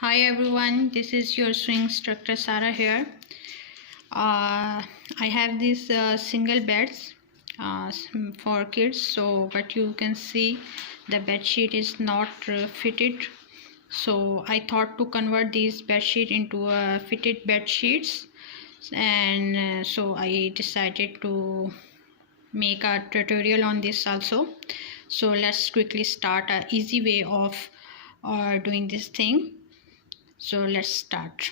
Hi everyone, this is your swing instructor Sarah here. I have these single beds for kids, so but you can see the bed sheet is not fitted. So I thought to convert these bed sheet into fitted bed sheets, and so I decided to make a tutorial on this also. So let's quickly start a easy way of doing this thing. So let's start.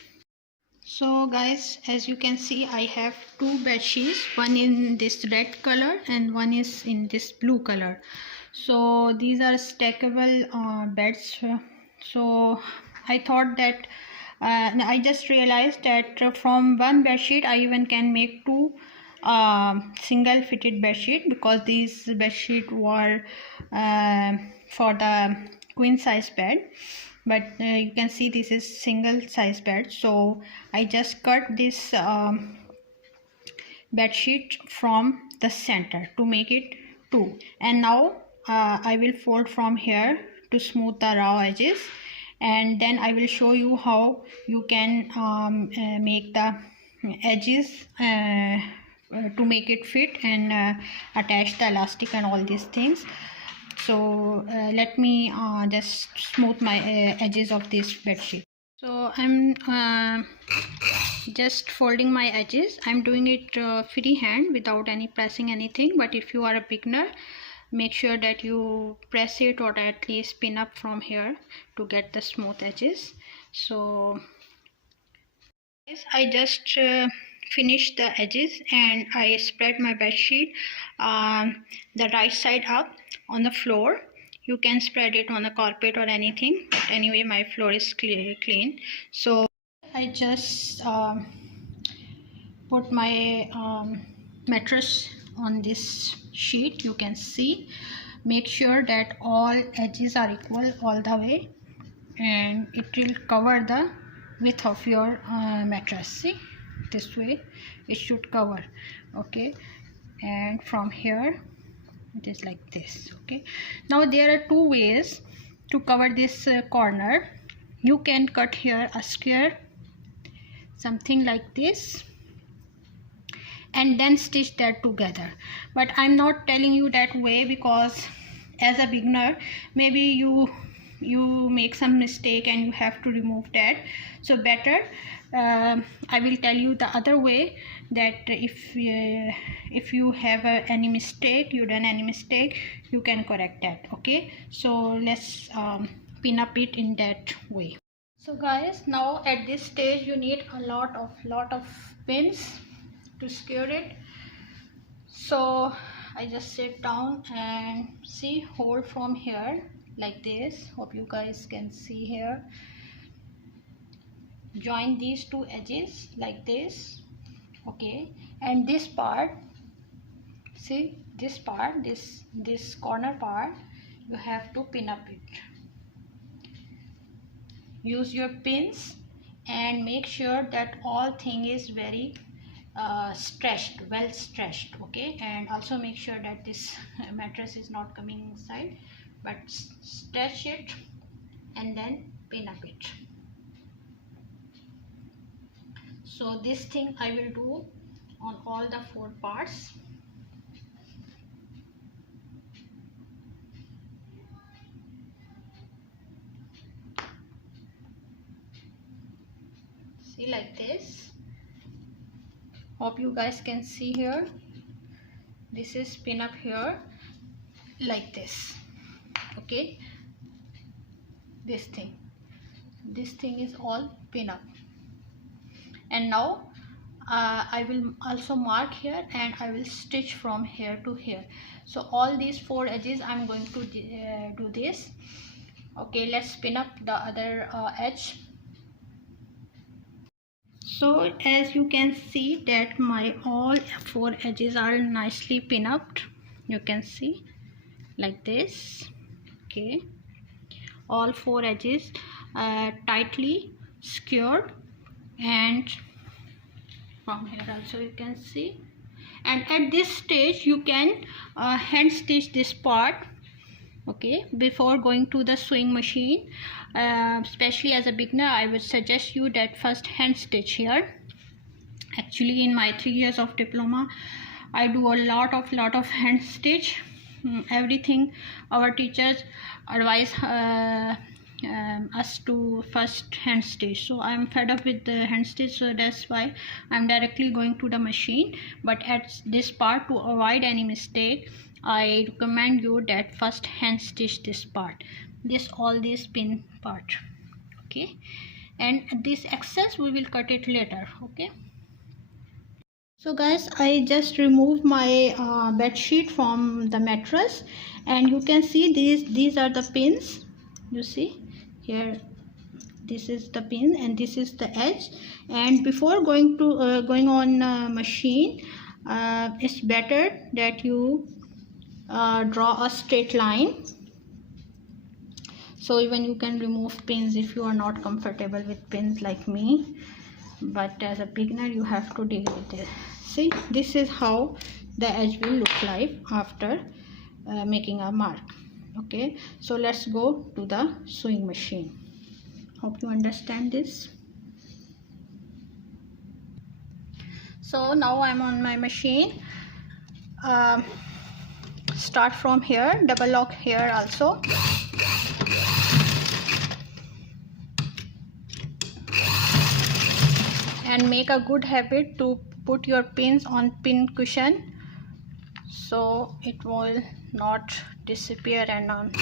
So guys, as you can see, I have two bed sheets, one in this red color and one is in this blue color. So these are stackable beds. So I thought that I just realized that from one bed sheet I even can make two single fitted bed sheet, because these bed sheet were for the queen size bed, but you can see this is single size bed. So I just cut this bed sheet from the center to make it two, and now I will fold from here to smooth the raw edges, and then I will show you how you can make the edges to make it fit and attach the elastic and all these things. So let me just smooth my edges of this bed sheet. So I'm just folding my edges. I'm doing it free hand without any pressing anything, but if you are a beginner, make sure that you press it or at least pin up from here to get the smooth edges. So I just finished the edges and I spread my bed sheet the right side up on the floor. You can spread it on the carpet or anything, but anyway my floor is clean. So I just put my mattress on this sheet. You can see, make sure that all edges are equal all the way, and it will cover the width of your mattress. See, this way it should cover. Okay, and from here it is like this. Okay, now there are two ways to cover this corner. You can cut here a square, something like this, and then stitch that together, but I'm not telling you that way because as a beginner maybe you make some mistake and you have to remove that. So better I will tell you the other way, that if you have any mistake, you done any mistake, you can correct that. Okay, so let's pin up it in that way. So guys, now at this stage you need a lot of pins to secure it. So I just sit down and see, hold from here like this. Hope you guys can see here. Join these two edges like this. Okay, and this part, see this part, this corner part, you have to pin up it. Use your pins and make sure that all thing is very stretched, well stretched. Okay, and also make sure that this mattress is not coming inside, but stretch it and then pin up it. So this thing I will do on all the four parts. See, like this. Hope you guys can see here. This is pin up here like this. Okay, this thing is all pin up, and now I will also mark here and I will stitch from here to here. So all these four edges I'm going to do this. Okay, let's pin up the other edge. So as you can see that my all four edges are nicely pin up. You can see like this. Okay, all four edges tightly secured, and from here also you can see. And at this stage you can hand stitch this part Okay, before going to the sewing machine, especially as a beginner, I would suggest you that first hand stitch here. Actually, in my 3 years of diploma, I do a lot of hand stitch. Everything our teachers advise us to first hand stitch. So I'm fed up with the hand stitch, so that's why I'm directly going to the machine. But at this part, to avoid any mistake, I recommend you that first hand stitch this part, all this pin part. Okay, and this excess we will cut it later. Okay. So guys, I just removed my bed sheet from the mattress, and you can see these are the pins. You see here, this is the pin and this is the edge. And before going to going on machine, it's better that you draw a straight line. So even you can remove pins if you are not comfortable with pins like me, but as a beginner you have to deal with it. See, this is how the edge will look like after making a mark. Okay, so let's go to the sewing machine. Hope you understand this. So now I'm on my machine. Start from here, double lock here also. And make a good habit to put your pins on pin cushion, so it will not disappear and on.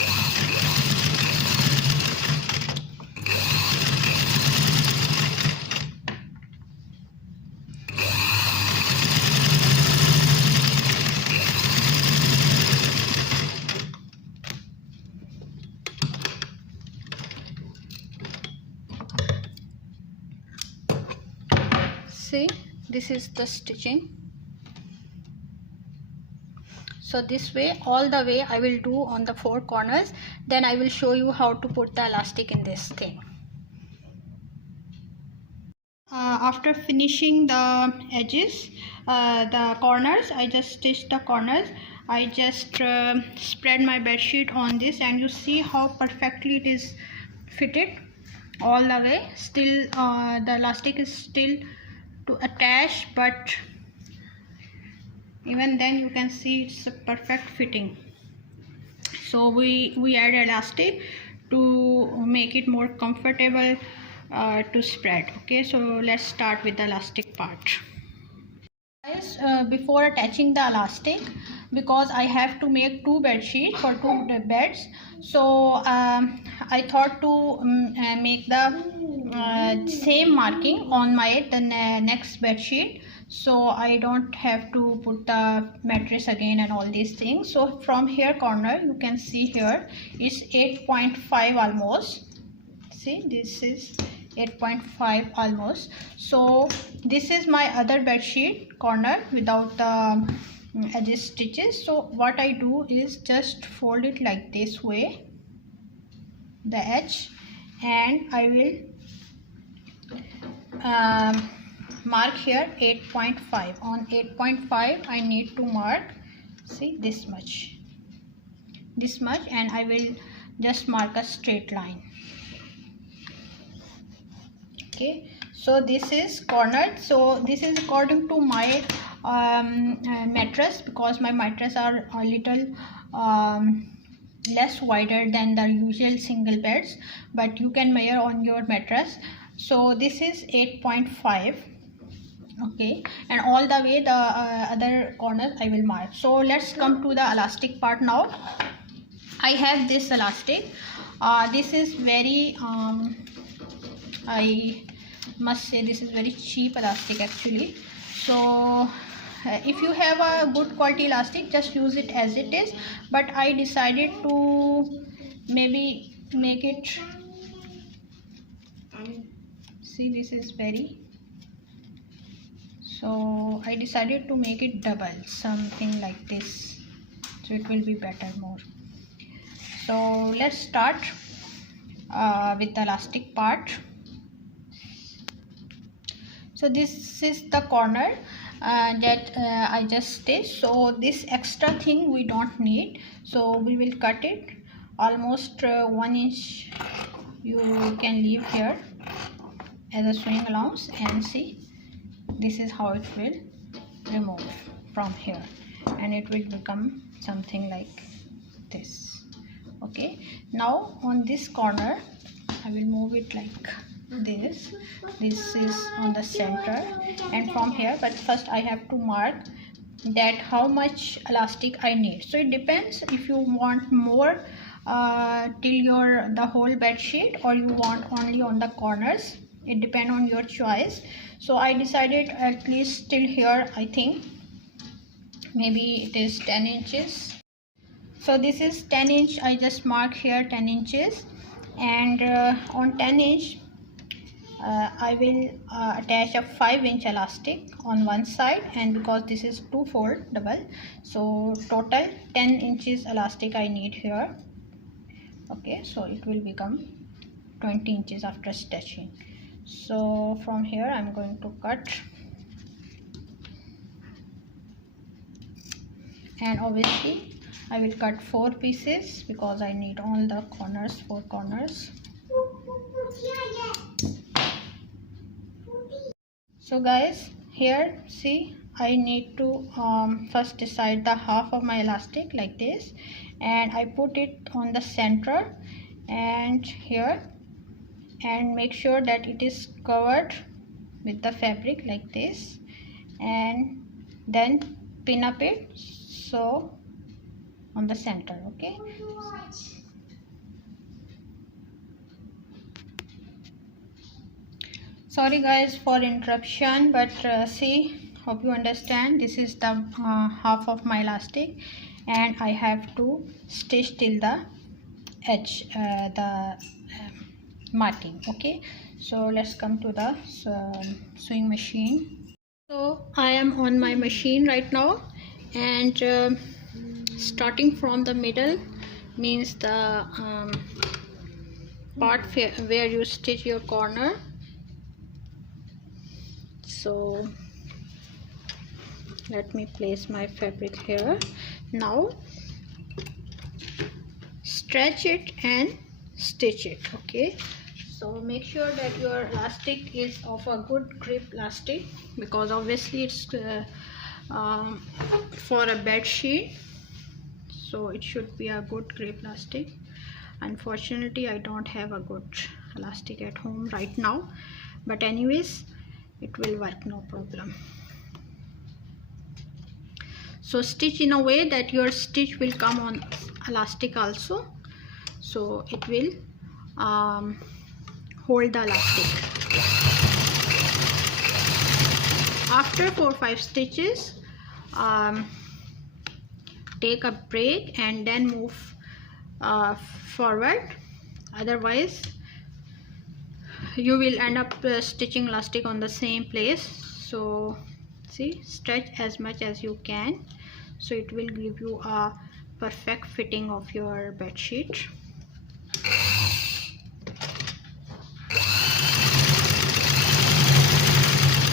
See, this is the stitching. So this way, all the way I will do on the 4 corners. Then I will show you how to put the elastic in this thing. After finishing the edges, the corners, I just stitched the corners. I just spread my bed sheet on this, and you see how perfectly it is fitted all the way. Still the elastic is still to attach, but even then you can see it's a perfect fitting. So we add elastic to make it more comfortable to spread. Okay, so let's start with the elastic part. Guys, before attaching the elastic, because I have to make 2 bed sheets for 2 beds, so I thought to make the same marking on the next bed sheet, so I don't have to put the mattress again and all these things. So from here corner you can see here is 8.5 almost. See, this is 8.5 almost. So this is my other bed sheet corner without the edges stitches. So what I do is just fold it like this way, the edge, and I will mark here 8.5. On 8.5 I need to mark, see, this much, and I will just mark a straight line. Okay, so this is cornered. So this is according to my mattress, because my mattress are a little less wider than the usual single beds, but you can measure on your mattress. So this is 8.5. okay, and all the way the other corners I will mark. So let's come to the elastic part now. I have this elastic. This is very I must say this is very cheap elastic actually. So if you have a good quality elastic, just use it as it is, but I decided to maybe make it, see, this is very, so I decided to make it double, something like this, so it will be better more. So let's start with the elastic part. So this is the corner that I just stitched. So this extra thing we don't need, so we will cut it almost 1 inch you can leave here as a sewing allowance, and see, this is how it will remove from here, and it will become something like this. Okay, now on this corner I will move it like this. This is on the center, and from here, but first I have to mark that how much elastic I need. So it depends if you want more till the whole bed sheet, or you want only on the corners. It depends on your choice. So I decided at least till here. I think maybe it is 10 inches. So this is 10 inch. I just mark here 10 inches, and on 10 inch I will attach a 5-inch elastic on one side, and because this is 2-fold double, so total 10 inches elastic I need here. Okay, so it will become 20 inches after stitching. So from here I'm going to cut, and obviously I will cut 4 pieces because I need all the corners, 4 corners. So guys, here see, I need to first decide the half of my elastic like this, and I put it on the center and here, and make sure that it is covered with the fabric like this, and then pin up it so on the center. Okay, sorry guys for interruption, but see, hope you understand. This is the half of my elastic, and I have to stitch till the edge, the marking. Okay, so let's come to the sewing machine. So I am on my machine right now, and starting from the middle means the part where you stitch your corner. So let me place my fabric here. Now stretch it and stitch it. Okay, so make sure that your elastic is of a good grip elastic, because obviously it's for a bed sheet, so it should be a good grip elastic. Unfortunately I don't have a good elastic at home right now, but anyways it will work, no problem. So stitch in a way that your stitch will come on elastic also, so it will hold the elastic. After 4 or 5 stitches, take a break and then move forward, otherwise you will end up stitching elastic on the same place. So see, stretch as much as you can, so it will give you a perfect fitting of your bed sheet.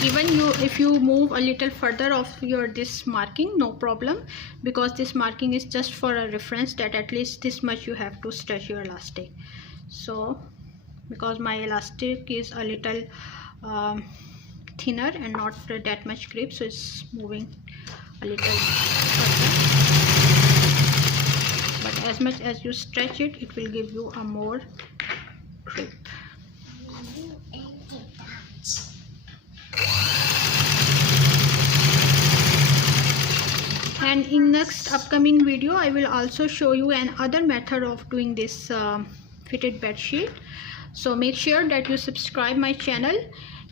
Even if you move a little further of your this marking, no problem, because this marking is just for a reference that at least this much you have to stretch your elastic. So because my elastic is a little thinner and not that much grip, so it's moving a little further, but as much as you stretch it, it will give you a more grip. And in next upcoming video I will also show you another method of doing this fitted bed sheet. So make sure that you subscribe my channel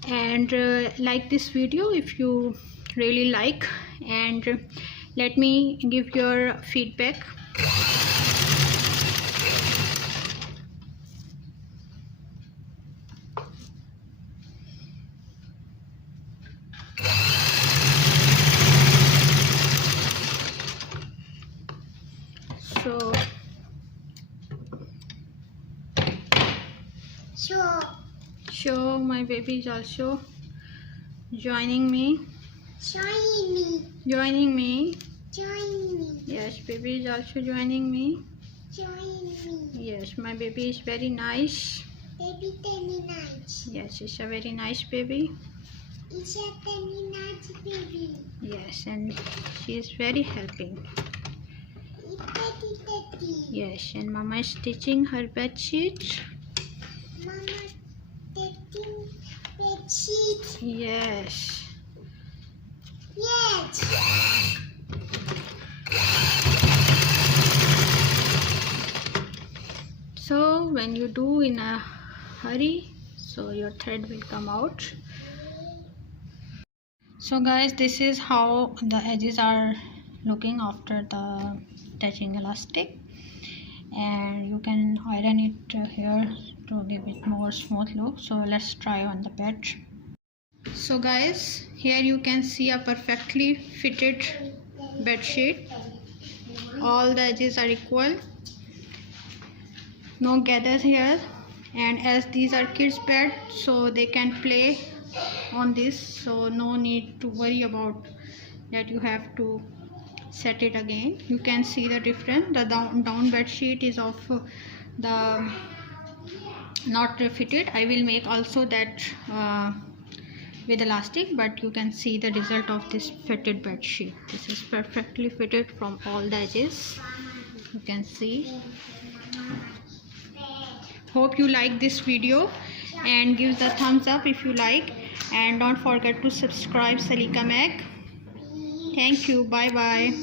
and like this video if you really like, and let me give your feedback. So show my baby is also joining me. Joining me. Yes, baby is also joining me. Yes, my baby is very nice. Baby very nice. Yes, it's a very nice baby. It's a very nice baby. Yes, and she is very helping. Daddy. Yes, and Mama is stitching her bed sheet. Mama taking bed sheet. Yes. Yes. So when you do in a hurry, so your thread will come out. So guys, this is how the edges are looking after the attaching elastic, and you can iron it here to give it more smooth look. So let's try on the bed. So guys, here you can see a perfectly fitted bed sheet. All the edges are equal, no gathers here, and as these are kids bed, so they can play on this, so no need to worry about that you have to set it again. You can see the difference. The down bed sheet is of the not fitted. I will make also that with elastic, but you can see the result of this fitted bed sheet. This is perfectly fitted from all the edges, you can see. Hope you like this video and give the thumbs up if you like, and don't forget to subscribe Saliqa Mag. Thank you. Bye bye.